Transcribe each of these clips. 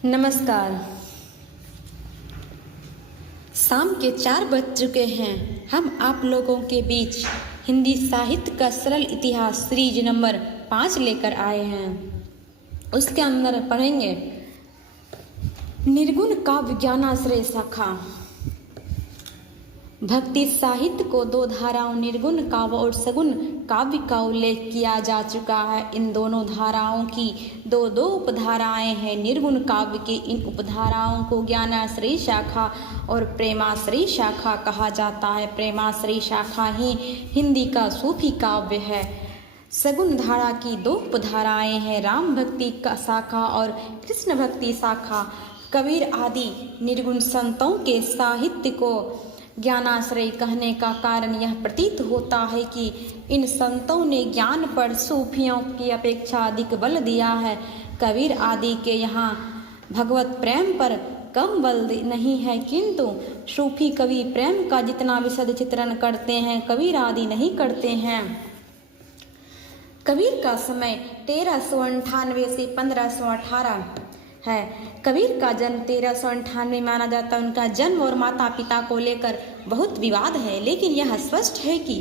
नमस्कार। शाम के 4 बज चुके हैं। हम आप लोगों के बीच हिंदी साहित्य का सरल इतिहास सीरीज नंबर 5 लेकर आए हैं। उसके अंदर पढ़ेंगे निर्गुण काव्य ज्ञानाश्रय शाखा। भक्ति साहित्य को 2 धाराओं निर्गुण काव्य और सगुण काव्य का उल्लेख किया जा चुका है। इन दोनों धाराओं की दो उपधाराएं हैं। निर्गुण काव्य की इन उपधाराओं को ज्ञानाश्रयी शाखा और प्रेमाश्रयी शाखा कहा जाता है। प्रेमाश्रयी शाखा ही हिंदी का सूफी काव्य है। सगुण धारा की 2 उपधाराएं हैं, राम भक्ति का शाखा और कृष्ण भक्ति शाखा। कबीर आदि निर्गुण संतों के साहित्य को ज्ञानाश्रय कहने का कारण यह प्रतीत होता है कि इन संतों ने ज्ञान पर सूफियों की अपेक्षा अधिक बल दिया है। कबीर आदि के यहाँ भगवत प्रेम पर कम बल नहीं है, किंतु सूफी कवि प्रेम का जितना विशद चित्रण करते हैं कबीर आदि नहीं करते हैं। कबीर का समय 1398 से 1518 है। कबीर का जन्म 1398 माना जाता है। उनका जन्म और माता पिता को लेकर बहुत विवाद है, लेकिन यह स्पष्ट है कि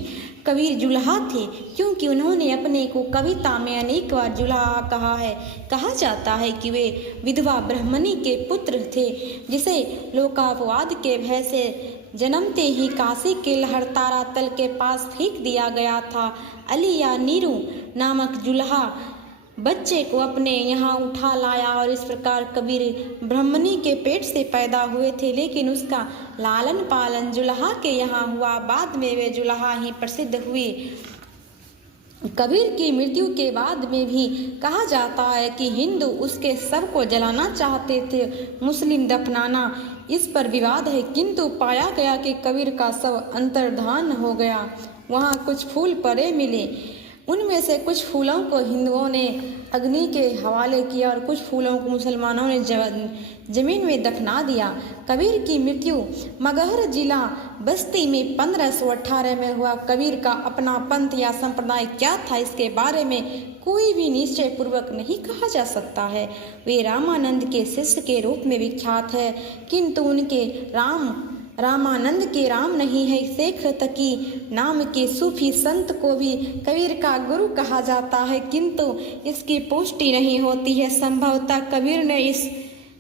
कबीर जुल्हा थे, क्योंकि उन्होंने अपने को कविता में अनेक बार जुल्हा कहा है। कहा जाता है कि वे विधवा ब्राह्मणी के पुत्र थे, जिसे लोकापवाद के भय से जन्मते ही काशी के लहरतारा तल के पास फेंक दिया गया था। अली या नीरू नामक जुल्हा बच्चे को अपने यहाँ उठा लाया और इस प्रकार कबीर ब्राह्मणी के पेट से पैदा हुए थे, लेकिन उसका लालन पालन जुल्हा के यहाँ हुआ। बाद में वे जुल्हा ही प्रसिद्ध हुए। कबीर की मृत्यु के बाद में भी कहा जाता है कि हिंदू उसके शव को जलाना चाहते थे, मुस्लिम दफनाना। इस पर विवाद है, किंतु पाया गया कि कबीर का शव अंतर्धान हो गया। वहाँ कुछ फूल पड़े मिले, उनमें से कुछ फूलों को हिंदुओं ने अग्नि के हवाले किया और कुछ फूलों को मुसलमानों ने जमीन में दफना दिया। कबीर की मृत्यु मगहर जिला बस्ती में 1518 में हुआ। कबीर का अपना पंथ या संप्रदाय क्या था, इसके बारे में कोई भी निश्चय पूर्वक नहीं कहा जा सकता है। वे रामानंद के शिष्य के रूप में विख्यात है, किंतु उनके रामानंद के राम नहीं है। शेख तकी नाम के सूफी संत को भी कबीर का गुरु कहा जाता है, किंतु इसकी पुष्टि नहीं होती है। संभवतः कबीर ने इस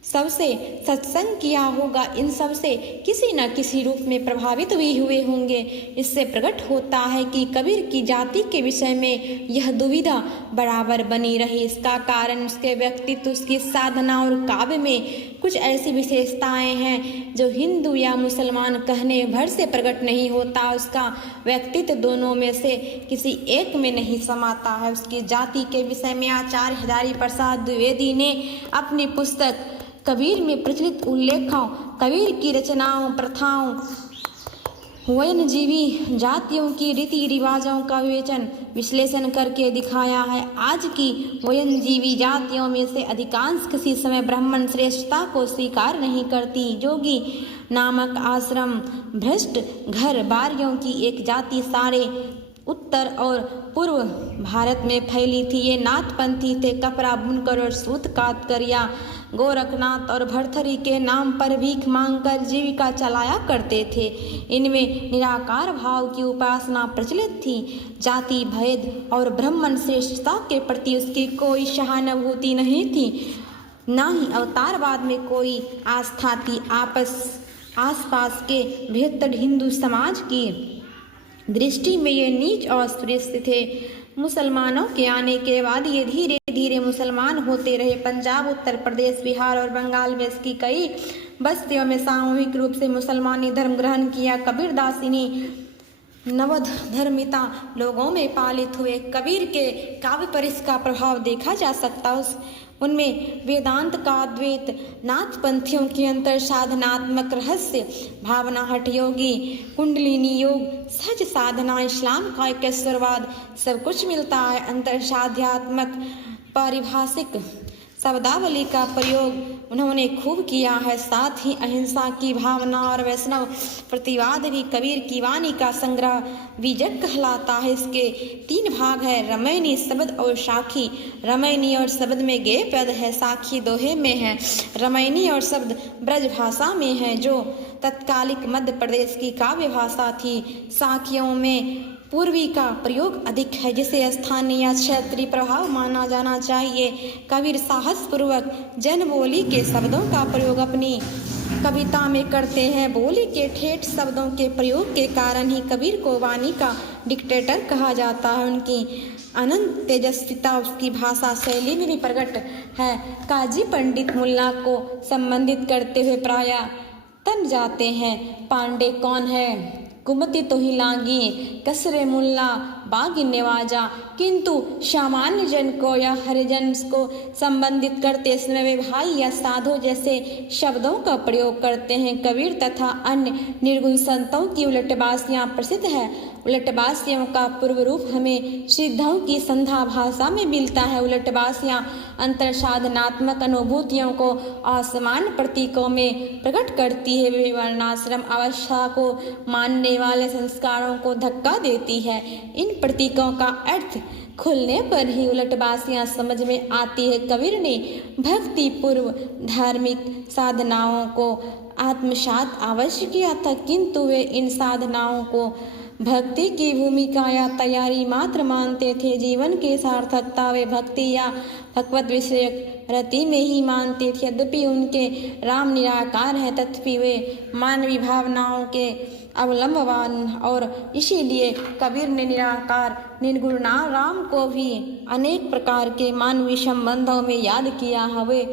सबसे सत्संग किया होगा, इन सबसे किसी न किसी रूप में प्रभावित भी हुए होंगे। इससे प्रकट होता है कि कबीर की जाति के विषय में यह दुविधा बराबर बनी रही। इसका कारण उसके व्यक्तित्व, उसकी साधना और काव्य में कुछ ऐसी विशेषताएं हैं जो हिंदू या मुसलमान कहने भर से प्रकट नहीं होता। उसका व्यक्तित्व दोनों में से किसी एक में नहीं समाता है। उसकी जाति के विषय में आचार्य हजारी प्रसाद द्विवेदी ने अपनी पुस्तक कबीर में प्रचलित उल्लेखों, कबीर की रचनाओं, प्रथाओं, वयनजीवी जातियों की रीति रिवाजों का विश्लेषण करके दिखाया है। आज की वयनजीवी जातियों में से अधिकांश किसी समय ब्राह्मण श्रेष्ठता को स्वीकार नहीं करती। जोगी नामक आश्रम भ्रष्ट घर बारियों की एक जाति सारे उत्तर और पूर्व भारत में फैली थी। ये नाथपंथी थे, कपड़ा बुनकर और सूत काट कर या गोरखनाथ और भरथरी के नाम पर भीख मांगकर जीविका चलाया करते थे। इनमें निराकार भाव की उपासना प्रचलित थी। जाति भेद और ब्राह्मण श्रेष्ठता के प्रति उसकी कोई सहानुभूति नहीं थी, न ही अवतारवाद में कोई आस्था थी। आसपास के बेहतर हिंदू समाज की दृष्टि में ये नीच और अस्पृश्य थे। मुसलमानों के आने के बाद ये धीरे धीरे मुसलमान होते रहे। पंजाब, उत्तर प्रदेश, बिहार और बंगाल में इसकी कई बस्तियों में सामूहिक रूप से मुसलमानी धर्म ग्रहण किया। कबीरदासिनी नवधर्मिता लोगों में पालित हुए। कबीर के काव्य पर इसका प्रभाव देखा जा सकता। उनमें वेदांत का अद्वैत, नाथपंथियों की अंतर साधनात्मक रहस्य, भावना हठ योगी, कुंडलिनी योग, सहज साधना, इस्लाम का एकेश्वरवाद सब कुछ मिलता है। अंतर साध्यात्मक पारिभाषिक शब्दावली का प्रयोग उन्होंने खूब किया है। साथ ही अहिंसा की भावना और वैष्णव प्रतिवाद भी कबीर की वाणी का संग्रह बीजक कहलाता है। इसके 3 भाग है, रमैनी, शब्द और साखी। रमैनी और शब्द में गे पद है, साखी दोहे में है। रमैनी और शब्द ब्रज भाषा में है, जो तत्कालिक मध्य प्रदेश की काव्य भाषा थी। साखियों में पूर्वी का प्रयोग अधिक है, जिसे स्थानीय क्षेत्रीय प्रभाव माना जाना चाहिए। कबीर साहसपूर्वक जनबोली के शब्दों का प्रयोग अपनी कविता में करते हैं। बोली के ठेठ शब्दों के प्रयोग के कारण ही कबीर को वाणी का डिक्टेटर कहा जाता है। उनकी अनंत तेजस्विता उसकी भाषा शैली में भी प्रकट है। काजी पंडित मुल्ला को संबंधित करते हुए प्राय तन जाते हैं। पांडे कौन है, कुमति तो ही लागी, कसरे मुल्ला बागी नवाजा। किंतु सामान्य जन को या हरिजन को संबंधित करते समय वे भाई या साधु जैसे शब्दों का प्रयोग करते हैं। कबीर तथा अन्य निर्गुण संतों की उलटबासियाँ प्रसिद्ध है। उलटबासियों का पूर्व रूप हमें सिद्धों की संध्या भाषा में मिलता है। उलटबासियाँ अंतरसाधनात्मक अनुभूतियों को असमान प्रतीकों में प्रकट करती है। वे वर्णाश्रम अवस्था को मानने वाले संस्कारों को धक्का देती है। इन प्रतीकों का अर्थ खुलने पर ही उलटबासियाँ समझ में आती है। कबीर ने भक्ति पूर्व धार्मिक साधनाओं को आत्मसात अवश्य किया था, किंतु वे इन साधनाओं को भक्ति की भूमिका या तैयारी मात्र मानते थे। जीवन की सार्थकता वे भक्ति या भगवत विषयक रति में ही मानते थे। यद्यपि उनके राम निराकार है, तथापि वे मानवीय भावनाओं के अवलंबवान और इसीलिए कबीर ने निराकार निर्गुण राम को भी अनेक प्रकार के मानवीय संबंधों में याद किया है। वे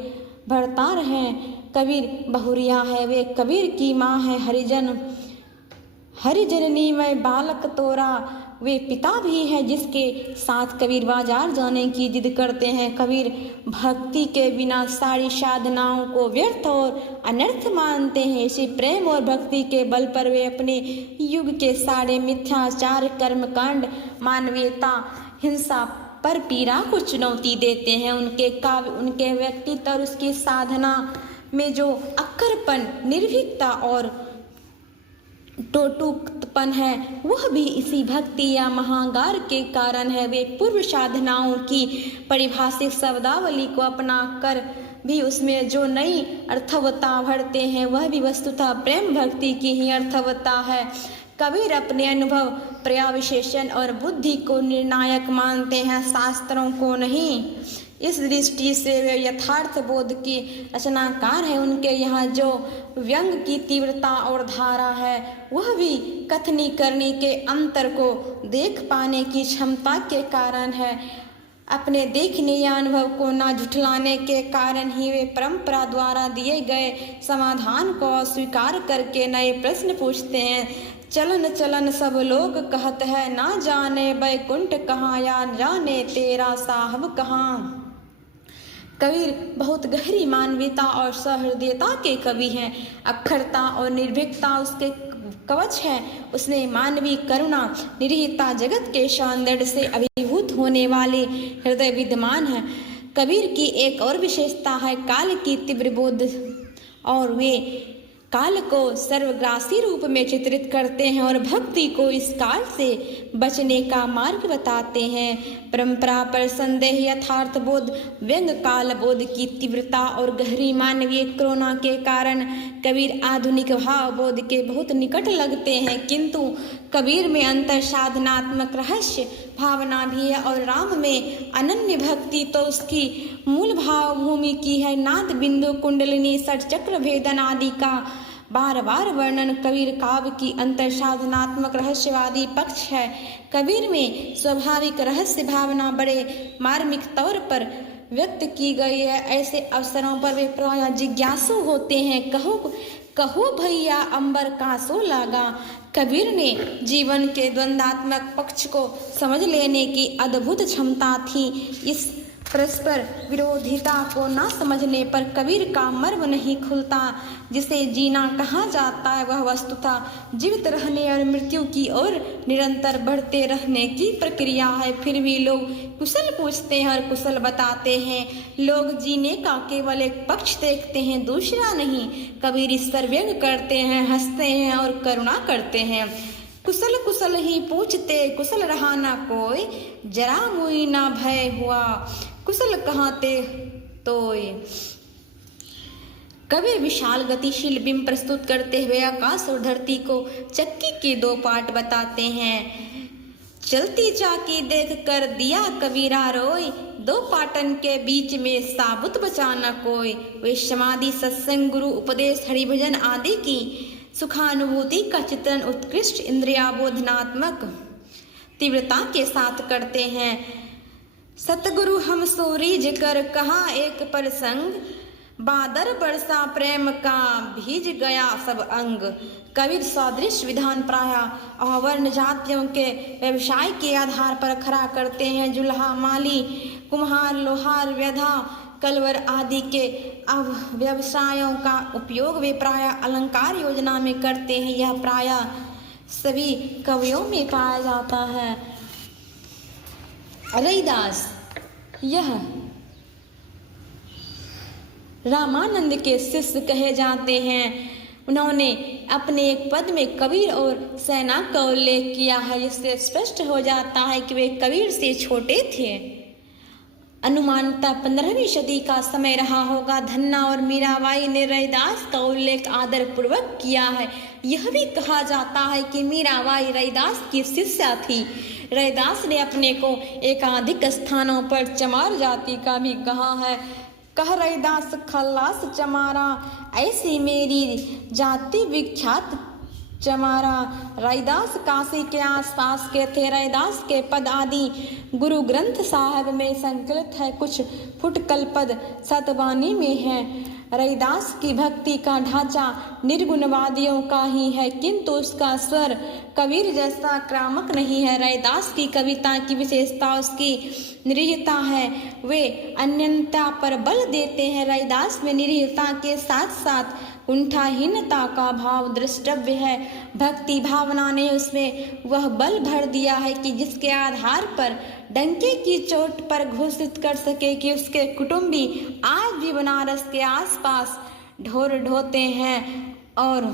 भरतार हैं, कबीर बहुरिया है। वे कबीर की माँ है, हरिजननी में बालक तोरा। वे पिता भी हैं, जिसके साथ कबीर बाजार जाने की जिद करते हैं। कबीर भक्ति के बिना सारी साधनाओं को व्यर्थ और अनर्थ मानते हैं। इसी प्रेम और भक्ति के बल पर वे अपने युग के सारे मिथ्याचार, कर्मकांड, मानवीयता, हिंसा पर पीड़ा को चुनौती देते हैं। उनके काव्य, उनके व्यक्तित्व और उसकी साधना में जो अक्करपन, निर्भीकता और टोटुकपन है, वह भी इसी भक्ति या महागार के कारण है। वे पूर्व साधनाओं की परिभाषित शब्दावली को अपना कर भी उसमें जो नई अर्थवत्ता भरते हैं, वह भी वस्तुतः प्रेम भक्ति की ही अर्थवत्ता है। कबीर अपने अनुभव, पर्याविशेषण और बुद्धि को निर्णायक मानते हैं, शास्त्रों को नहीं। इस दृष्टि से वे यथार्थ बोध की रचनाकार है। उनके यहाँ जो व्यंग की तीव्रता और धारा है, वह भी कथनी करने के अंतर को देख पाने की क्षमता के कारण है। अपने देखने या अनुभव को न झुठलाने के कारण ही वे परंपरा द्वारा दिए गए समाधान को अस्वीकार करके नए प्रश्न पूछते हैं। चलन चलन सब लोग कहत है, ना जाने बैकुंठ कहाँ या जाने तेरा साहब कहाँ। कबीर बहुत गहरी मानवीयता और सहृदयता के कवि हैं। अक्षरता और निर्भीकता उसके कवच है। उसमें मानवीय करुणा, निरीहता, जगत के सौंदर्य से अभिभूत होने वाले हृदय विद्यमान है। कबीर की एक और विशेषता है काल की तीव्र बोध, और वे काल को सर्वग्रासी रूप में चित्रित करते हैं और भक्ति को इस काल से बचने का मार्ग बताते हैं। परंपरा पर संदेह, यथार्थ बोध, व्यंग काल बोध की तीव्रता और गहरी मानवीय करुणा के कारण कबीर आधुनिक भाव बोध के बहुत निकट लगते हैं। किंतु कबीर में अंतर साधनात्मक रहस्य भावना भी है और राम में अनन्य भक्ति तो उसकी मूल भाव भूमि की है। नाद बिंदु, कुंडलिनी, षटचक्र भेदन आदि का बार बार वर्णन कबीर काव्य की अंतर साधनात्मक रहस्यवादी पक्ष है। कबीर में स्वाभाविक रहस्य भावना बड़े मार्मिक तौर पर व्यक्त की गई है। ऐसे अवसरों पर वे प्राय जिज्ञासु होते हैं। कहो भैया अंबर का सो लागा। कबीर ने जीवन के द्वंद्वात्मक पक्ष को समझ लेने की अद्भुत क्षमता थी। इस परस्पर विरोधिता को न समझने पर कबीर का मर्म नहीं खुलता। जिसे जीना कहा जाता है वह वस्तुतः जीवित रहने और मृत्यु की ओर निरंतर बढ़ते रहने की प्रक्रिया है। फिर भी लोग कुशल पूछते हैं और कुशल बताते हैं। लोग जीने का केवल एक पक्ष देखते हैं, दूसरा नहीं। कबीर इस पर व्यंग करते हैं, हंसते हैं और करुणा करते हैं। कुशल कुशल ही पूछते, कुशल रहा ना कोई, जरा मुई ना भय हुआ, कुशल कहाते तोय। कबीर विशाल गतिशील बिंब प्रस्तुत करते हुए आकाश और धरती को चक्की के दो पार्ट बताते हैं। चलती चाकी देख कर दिया कबीरा रोय, दो पाटन के बीच में साबुत बचा न कोई। वे समाधि, सत्संग, गुरु उपदेश, हरिभजन आदि की सुखानुभूति का चित्रण उत्कृष्ट इंद्रियाबोधनात्मक तीव्रता के साथ करते हैं। सतगुरु हम सूरीज कर कहा एक प्रसंग, बादर बरसा प्रेम का भीज गया सब अंग। कबीर सदृश विधान प्राय अवर्ण जातियों के व्यवसाय के आधार पर खड़ा करते हैं। जुल्हा, माली, कुम्हार, लोहार, व्यधा, कलवर आदि के व्यवसायों का उपयोग वे प्राय अलंकार योजना में करते हैं। यह प्राय सभी कवियों में पाया जाता है। रैदास यह रामानंद के शिष्य कहे जाते हैं। उन्होंने अपने एक पद में कबीर और सेना का उल्लेख किया है, जिससे स्पष्ट हो जाता है कि वे कबीर से छोटे थे। अनुमानतः 15वीं सदी का समय रहा होगा। धन्ना और मीराबाई ने रैदास का उल्लेख आदर पूर्वक किया है। यह भी कहा जाता है कि मीराबाई रैदास की शिष्या थी। रैदास ने अपने को एकाधिक स्थानों पर चमार जाति का भी कहा है। कह रैदास खल्लास चमारा, ऐसी मेरी जाति विख्यात चमारा। रैदास काशी के आसपास के थे। रैदास के पद आदि गुरु ग्रंथ साहब में संकलित है, कुछ फुटकल पद सतवानी में है। रैदास की भक्ति का ढांचा निर्गुणवादियों का ही है, किंतु उसका स्वर कबीर जैसा आक्रामक नहीं है। रैदास की कविता की विशेषता उसकी निरीहता है। वे अन्यता पर बल देते हैं। रैदास में निरीहता के साथ साथ कुंठाहीनता का भाव द्रष्टव्य है। भक्ति भावना ने उसमें वह बल भर दिया है कि जिसके आधार पर डंके की चोट पर घोषित कर सके कि उसके कुटुंबी आज भी बनारस के आसपास ढोर ढोते हैं और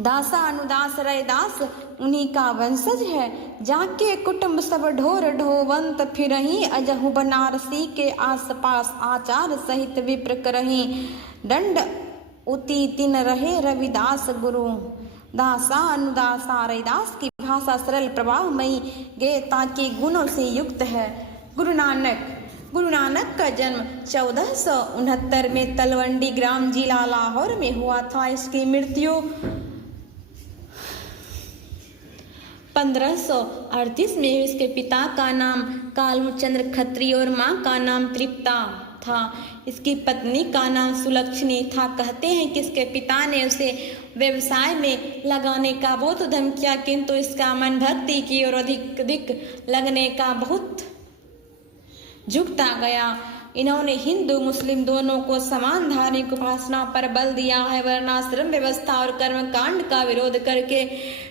दासा अनुदास रैदास उन्हीं का वंशज है। जाके कुटुंब सब ढोर ढोवंत फिरही, अजहु बनारसी के आसपास आचार सहित विप्र करही। दंड उति तिन रहे रविदास गुरु, दासा अनुदासा। रैदास की भाषा सरल प्रवाहमयी गीता के गुणों से युक्त है। गुरु नानक का जन्म 1469 में तलवंडी ग्राम जिला लाहौर में हुआ था। इसकी मृत्यु 1538 में। इसके पिता का नाम कालूचंद्र खत्री और माँ का नाम तृप्ता था। इसकी पत्नी का नाम सुलक्षणी था। कहते हैं कि इसके पिता ने उसे व्यवसाय में लगाने का बहुत उद्यम किया, किंतु इसका मन भक्ति की ओर अधिक लगने का बहुत झुकता गया। इन्होंने हिंदू मुस्लिम दोनों को समान धार्मिक उपासना पर बल दिया है। वर्णाश्रम व्यवस्था और कर्मकांड का विरोध करके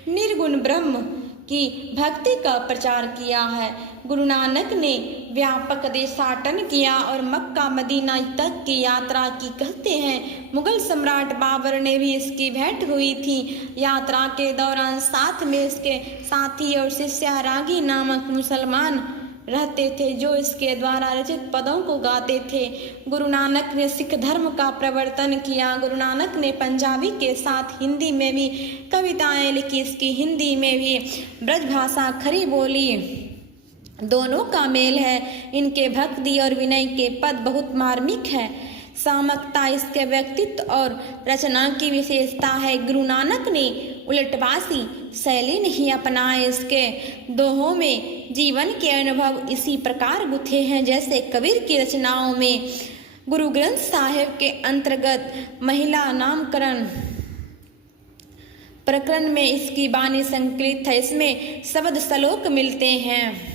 निर्गुण ब्रह्म की भक्ति का प्रचार किया है। गुरु नानक ने व्यापक देशाटन किया और मक्का मदीना तक की यात्रा की। कहते हैं मुगल सम्राट बाबर ने भी इसकी भेंट हुई थी। यात्रा के दौरान साथ में इसके साथी और शिष्य रागी नामक मुसलमान रहते थे, जो इसके द्वारा रचित पदों को गाते थे। गुरु नानक ने सिख धर्म का प्रवर्तन किया। गुरु नानक ने पंजाबी के साथ हिंदी में भी कविताएं लिखी। इसकी हिंदी में भी ब्रज भाषा, खरी बोली दोनों का मेल है। इनके भक्ति और विनय के पद बहुत मार्मिक है। सामकता इसके व्यक्तित्व और रचना की विशेषता है। गुरु नानक ने उलटवासी शैली नहीं अपनाए। इसके दोहों में जीवन के अनुभव इसी प्रकार गुथे हैं जैसे कबीर की रचनाओं में। गुरु ग्रंथ साहिब के अंतर्गत महिला नामकरण प्रकरण में इसकी बानी संकलित है। इसमें शब्द श्लोक मिलते हैं।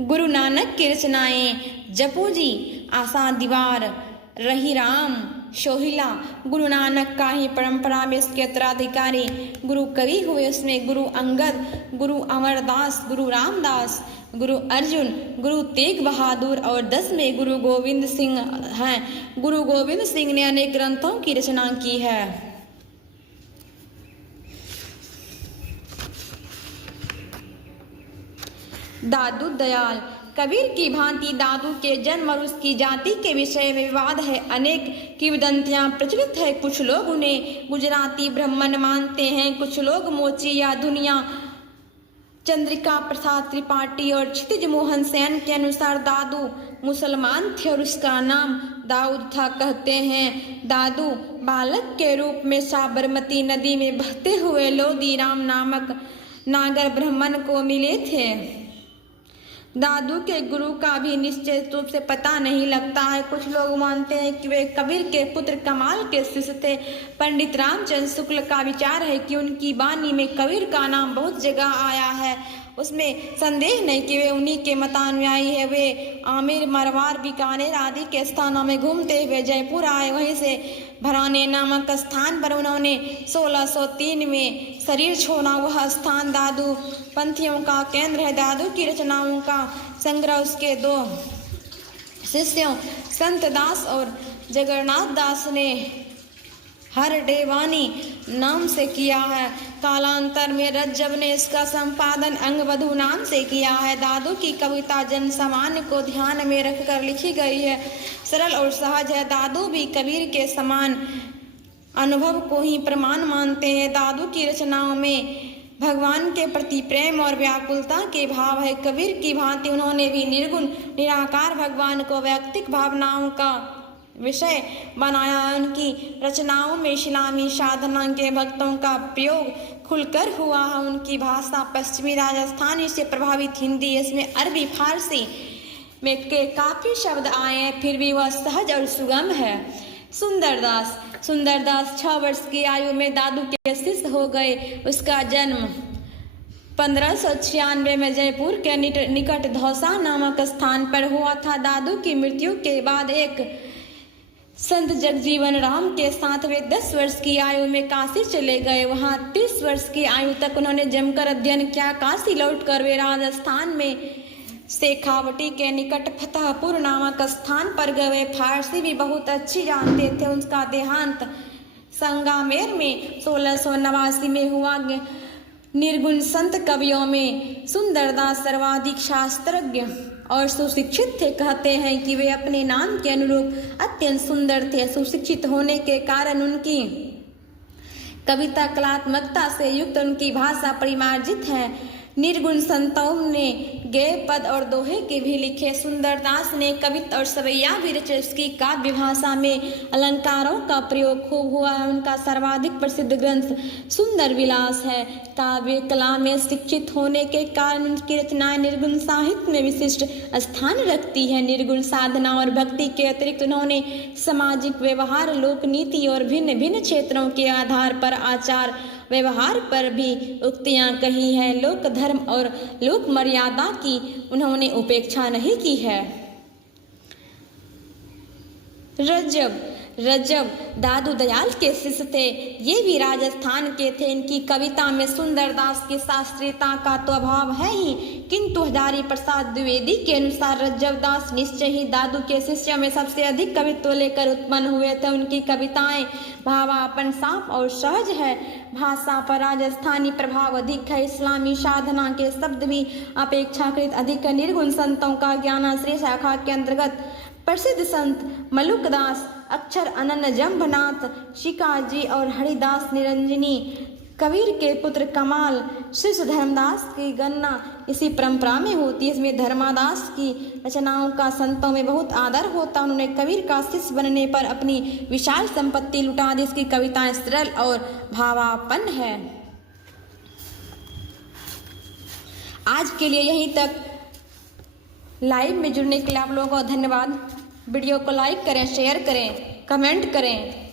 गुरु नानक की रचनाएं जपो जी आसा दीवार रही राम सोहिला। गुरु नानक का ही परंपरा में इसके उत्तराधिकारी गुरु कवि हुए उसमें गुरु अंगद, गुरु अमरदास, गुरु रामदास, गुरु अर्जुन, गुरु तेग बहादुर और 10वें गुरु गोविंद सिंह हैं। गुरु गोविंद सिंह ने अनेक ग्रंथों की रचना की है। दादू दयाल कबीर की भांति दादू के जन्म और उसकी जाति के विषय में विवाद है। अनेक किंवदंतियां प्रचलित है। कुछ लोग उन्हें गुजराती ब्राह्मण मानते हैं, कुछ लोग मोची या दुनिया चंद्रिका प्रसाद त्रिपाठी और क्षितिज मोहन सेन के अनुसार दादू मुसलमान थे और उसका नाम दाऊद था। कहते हैं दादू बालक के रूप में साबरमती नदी में बहते हुए लोधी राम नामक नागर ब्राह्मण को मिले थे। दादू के गुरु का भी निश्चित रूप से पता नहीं लगता है। कुछ लोग मानते हैं कि वे कबीर के पुत्र कमाल के शिष्य थे। पंडित रामचंद्र शुक्ल का विचार है कि उनकी वाणी में कबीर का नाम बहुत जगह आया है। उसमें संदेह नहीं कि वे उन्हीं के मतानुयायी है। वे आमिर, मरवार, बीकानेर आदि के स्थानों में घूमते हुए जयपुर आए। वहीं से भराने नामक स्थान पर उन्होंने 1603 में शरीर छोड़ा। वह स्थान दादू पंथियों का केंद्र है। दादू की रचनाओं का संग्रह उसके 2 शिष्यों संत दास और जगन्नाथ दास ने हर डेवानी नाम से किया है। कालांतर में रज्जब ने इसका संपादन अंगबधू नाम से किया है। दादू की कविता जन सामान्य को ध्यान में रखकर लिखी गई है, सरल और सहज है। दादू भी कबीर के समान अनुभव को ही प्रमाण मानते हैं। दादू की रचनाओं में भगवान के प्रति प्रेम और व्याकुलता के भाव है। कबीर की भांति उन्होंने भी निर्गुण निराकार भगवान को वैयक्तिक भावनाओं का विषय बनाया। उनकी रचनाओं में इस्लामी साधना के भक्तों का प्रयोग खुलकर हुआ है। उनकी भाषा पश्चिमी राजस्थानी से प्रभावित हिंदी, इसमें अरबी, फारसी में के काफी शब्द आए हैं, फिर भी वह सहज और सुगम है। सुंदरदास 6 वर्ष की आयु में दादू के शिष्य हो गए। उसका जन्म 1596 में जयपुर के निकट धौसा नामक स्थान पर हुआ था। दादू की मृत्यु के बाद एक संत जगजीवन राम के साथ वे 10 वर्ष की आयु में काशी चले गए। वहां 30 वर्ष की आयु तक उन्होंने जमकर अध्ययन किया। काशी लौटकर वे राजस्थान में शेखावटी के निकट फतेहपुर नामक स्थान पर गए। फारसी भी बहुत अच्छी जानते थे। उनका देहांत संगमेर में 1689 में हुआ। निर्गुण संत कवियों में सुंदरदास सर्वाधिक शास्त्रज्ञ और सुशिक्षित थे। कहते हैं कि वे अपने नाम के अनुरूप अत्यंत सुंदर थे। सुशिक्षित होने के कारण उनकी कविता कलात्मकता से युक्त उनकी भाषा परिमार्जित है। निर्गुण संतों ने गेय पद और दोहे के भी लिखे। सुंदरदास ने कविता और सवैया भी रचे। उसकी काव्य भाषा में अलंकारों का प्रयोग खूब हुआ है। उनका सर्वाधिक प्रसिद्ध ग्रंथ सुंदर विलास है। काव्य कला में शिक्षित होने के कारण उनकी रचनाएं निर्गुण साहित्य में विशिष्ट स्थान रखती है। निर्गुण साधना और भक्ति के अतिरिक्त उन्होंने सामाजिक व्यवहार, लोक नीति और भिन्न भिन्न क्षेत्रों के आधार पर आचार व्यवहार पर भी उक्तियां कही है। लोक धर्म और लोक मर्यादा की उन्होंने उपेक्षा नहीं की है। रज्जब दादू दयाल के शिष्य थे। ये भी राजस्थान के थे। इनकी कविता में सुंदरदास की शास्त्रीयता का तो अभाव है ही, किंतु हजारी प्रसाद द्विवेदी के अनुसार रज्जब दास निश्चय ही दादू के शिष्यों में सबसे अधिक कवित्व लेकर उत्पन्न हुए थे। उनकी कविताएं भावापन साफ और सहज है। भाषा पर राजस्थानी प्रभाव अधिक है। इस्लामी साधना के शब्द भी अपेक्षाकृत अधिक है। निर्गुण संतों का ज्ञानाश्रय शाखा के अंतर्गत प्रसिद्ध संत मलुकदास, अक्षर अनन्य जम्भनाथ, शिकाजी और हरिदास निरंजनी, कबीर के पुत्र कमाल, शिष्य धर्मदास की गणना इसी परंपरा में होती है। इसमें धर्मादास की रचनाओं का संतों में बहुत आदर होता। उन्होंने कबीर का शिष्य बनने पर अपनी विशाल संपत्ति लुटा दी। इसकी कविताएं सरल और भावापन है। आज के लिए यहीं तक। लाइव में जुड़ने के लिए आप लोगों को धन्यवाद। वीडियो को लाइक करें, शेयर करें, कमेंट करें।